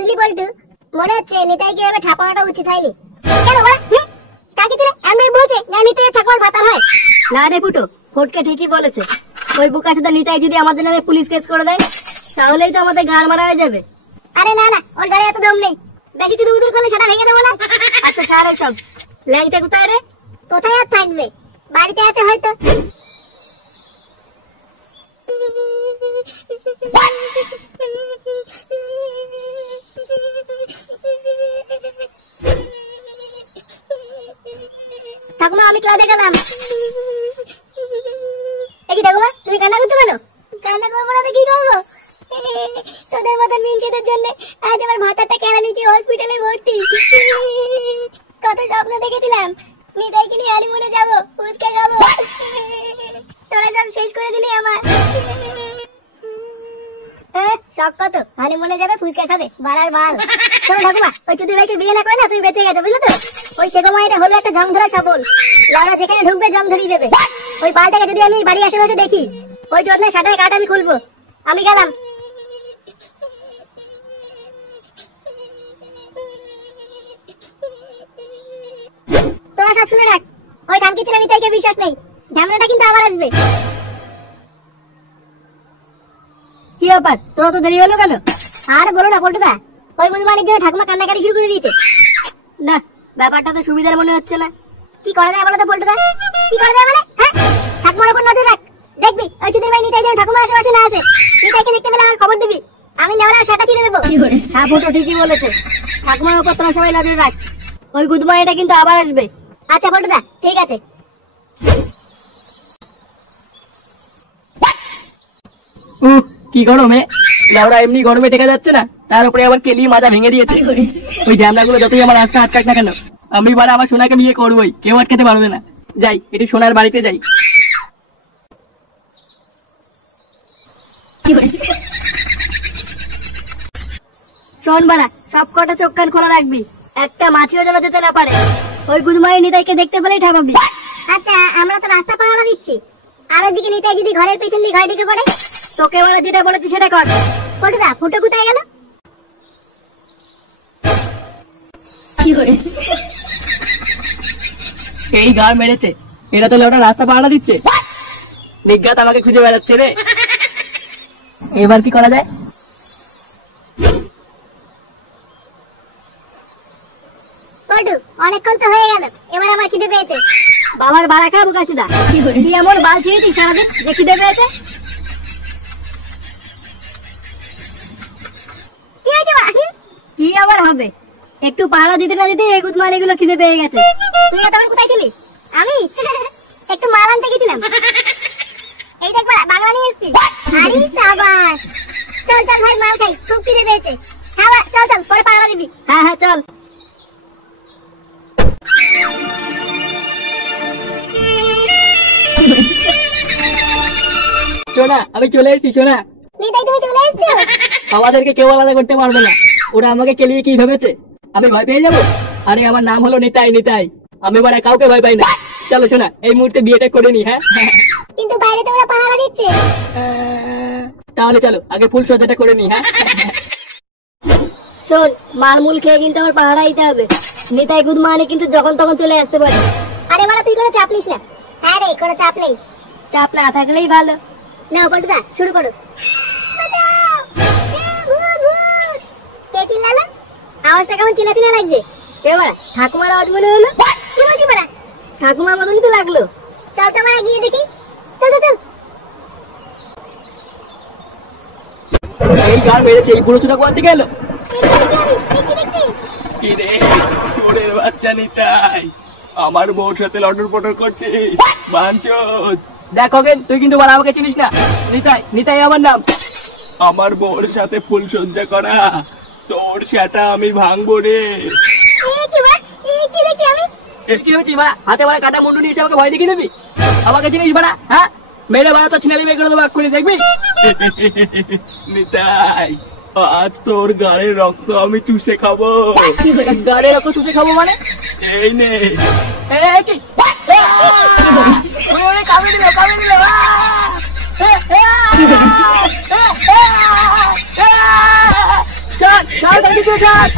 বুঝলি বলটু, মনে হচ্ছে নিতাইকে এভাবে ঠাপাটা উচিত হয়নি। কেন বড়া? কাকে ছিল এমনি বলছে না নিতাই ঠাকুমার ভাতা হয়? না রে ফুটো, ফটকে ঠিকই বলেছে। ওই বোকাচোদা নিতাই যদি আমাদের নামে পুলিশ কেস করে দেয় তাহলেই তো আমাদের গাড় মারা হয়ে যাবে। আরে না না, ওর গাড়ি এত দম নেই, বেশি যদি উদুর করলে সেটা ভেঙে দেবো না। আচ্ছা ছাড় সব। ল্যাংচা কোথায় রে? কোথায় আর থাকবে, বাড়িতে আছে হয়তো। ঠাকুমা আমি ক্লাবে গেলাম। কি ঠাকুমা তুমি কান্না করছো কেন? কান্না করবো না কি করবো? তোদের মতন মিনছেদের জন্য আজ আমার ভাতাটা কেরানি কি হসপিটালে ভর্তি। কত স্বপ্ন দেখেছিলাম নিতাইকে নিয়ে হানিমুনে যাবো, ফুচকা খাবো, তোরা সব শেষ করে দিলি আমার। শখ কত হানিমুনে যাবে, ফুচকা খাবে, বাড়ার বাল। শোনো ঠাকুমা, ওই চুদি ভাইকে বিয়ে না করে না তুমি বেঁচে গেছো, বুঝলো তো? ওই সেগমা এটা হলো একটা জং ধরা সফল, লাউরা যেখানে ঢুকবে জং ধরিয়ে দেবে। ওই পালটাকে যদি আমি বাড়ি আশেপাশে দেখি ওই চোদনায় সাটায় কাঠ আমি খুলবো। আমি গেলাম। তোরা সব শুনে রাখ, ওই খানকি ছেলে নিতাইকে বিশ্বাস নেই, ঝামেলাটা কিন্তু আবার আসবে। কি ব্যাপার, তোরা তো দেরি হলো কেন? আর বলো না পল্টুদা, ওই বুঝবানির জন্য ঠাকুমা কান্নাকাটি শুরু করে দিয়েছে। না, ব্যাপারটা তো সুবিধার মনে হচ্ছে না। কি করা যায় বলো তো পল্টুদা? কি করা যায় মানে? হ্যাঁ, ঠাকুমার উপর নজর রাখ, দেখবি ওই চুদির ভাই নিতাই যেন ঠাকুমার আশেপাশে না আসে। নিতাইকে দেখতে পেলে আমার খবর দিবি, আমি লেওড়া সেটা চিনে দেবো। হ্যাঁ ফুটো ঠিকই বলেছে, ঠাকুমার উপর তোরা সবাই নজর রাখ, ওই গুদমাইটা কিন্তু আবার আসবে। আচ্ছা পল্টুদা ঠিক আছে। কি গরমে লাউরা, এমনি গরমে টেকা যাচ্ছে না, তার উপরে আবার কেলি মাজা ভেঙে দিয়েছে। ওই ঝামলাগুলো যতই আমার রাস্তা আটকাক না কেন, আমি বারা আমার সোনাকে বিয়ে করবোই, কেউ আটকাতে পারবে না। যাই একটু সোনার বাড়িতে যাই। শোন বাড়া, সব কটা চোখ কান খোলা রাখবি, একটা মাছিও যেন যেতে না পারে। ওই গুদমাইয়ের নিতাইকে দেখতে পেলেই ঠাপাবি। আচ্ছা আমরা তো রাস্তা পাহারা দিচ্ছি, আর ওদিকে নিতাই যদি ঘরের পেছন দিয়ে ঘরে ঢুকে পড়ে? তোকে ওরা যেটা বলেছি সেটা কর। পল্টুদা ফুটো কোথায় গেল? এই গাড় মেরেছে, এরা তো লাউরা রাস্তা পাহারা দিচ্ছে। নিজ্ঞাত আমাকে খুঁজে বেড়াচ্ছে রে, এবার কি করা যায়? পল্টু অনেকক্ষণ তো হয়ে গেল, এবার আমার খিদে পেয়েছে। বাবার বাড়া খাবো কাচুদা, কি এমন বাল ছিঁড়েছিস সারাদিন যে খিদে পেয়েছে? কি হয়েছে বাড়া? কি আবার হবে, একটু পাহারা দিতে না দিতে এই গুদমান এগুলো খিদে পেয়ে গেছে। তুই তখন কোথায় ছিলি? আমি একটু মাল আনতে গেছিলাম। এই দেখ বাড়া, বাংলা নিয়ে এসেছি। আরে সাবাস, চল চল ভাই মাল খাই, খুব খিদে পেয়েছে। হ্যাঁ চল চল, পরে পাহারা দিবি। হ্যাঁ হ্যাঁ চল। সোনা আমি চলে এসেছি। সোনা নিতাই তুমি চলে এসেছো? আমাদেরকে কেউ আলাদা করতে পারবে না, ওরা আমাকে কেলিয়ে কি ভেবেছে আমি ভয় পেয়ে যাবো? আরে আমার নাম হলো নিতাই, নিতাই, আমি বারা কাউকে ভয় পাই না। চলো সোনা এই মুহূর্তে বিয়েটা করে নি। হ্যাঁ কিন্তু বাইরে তো ওরা পাহারা দিচ্ছে। তাহলে চলো আগে ফুল সজ্জাটা করে নি। হ্যাঁ শোন, মালমূল খেয়ে কিন্তু আমার পাহারা দিতে হবে, নিতাই গুদমানি কিন্তু যখন তখন চলে আসতে পারে। আরে বাড়া তুই কোনো চাপ নিস না। আরে কোনো চাপ নেই, চাপ না থাকলেই ভালো। নাও পল্টুদা শুরু করো। বাঁচাও! ভূত, ভূত! কে চিল্লালো? আওয়াজটা কেমন চিনা চিনা লাগছে। এবার ঠাকুমার আওয়াজ মনে হলো। কি বলছি বাড়া? ঠাকুমার মতনই তো লাগলো। চল তো বাড়া গিয়ে দেখি, চল চল চল। এই গান মেরেছে, এই বুড়ো চোদা কোথা থেকে এলো? কি রে চোরের বাচ্চা নিতাই, আমার বউর সাথে লটর পটর করছিস বাঞ্চোদ। দেখো তুই কিন্তু বাড়া আমাকে চিনিস না। নিতাই, নিতাই আমার নাম। আমার বউর সাথে ফুল সজ্জা করা, তোর সেটা আমি ভাঙবো রে। হাতে বাড়া কাটা মুন্ডু নিয়ে আমাকে ভয় দেখিয়ে দিবি? আমাকে চিনিস বাড়া? হ্যাঁ মেরে বাড়া তো ছিনালি বের করে দেবো এক্ষুনি, দেখবি? নিতাই আজ তোর গাড়ির রক্ত আমি চুষে খাবো। গাড়ির রক্ত চুষে খাবো মানে? এই নে। কি কামড়ে দিল, কামড়ে দিল। চল চল ছাড়।